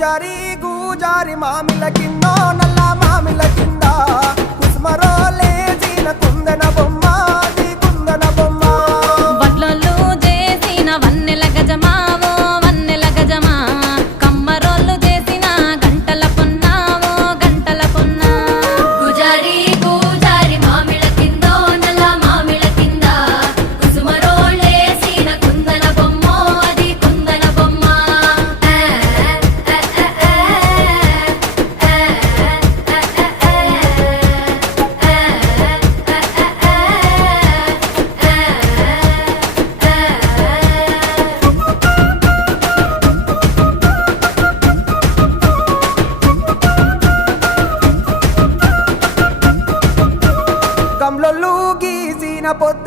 పూజారి గూజారి మామిల కింద నల్ల మామిల కింద కుసుమరో లేచిన కుందన బొమ్మ నీ కుందన బొమ్మ వడ్లలు చేసిన వన్నెల గజమావో వన్నెల గజమా కమ్మరోళ్ళు చేసిన గంటల పొన్నావో గంటల పొన్నా గుజారి గూజారి మామిళ్ళ కిందో నల్ల మామిళ్ళ కింద కుసుమరోళ్ళేసిన కుందన బొమ్మో అది కుందన బొమ్మ గమ్లొల్లు గీసిన పొద్ద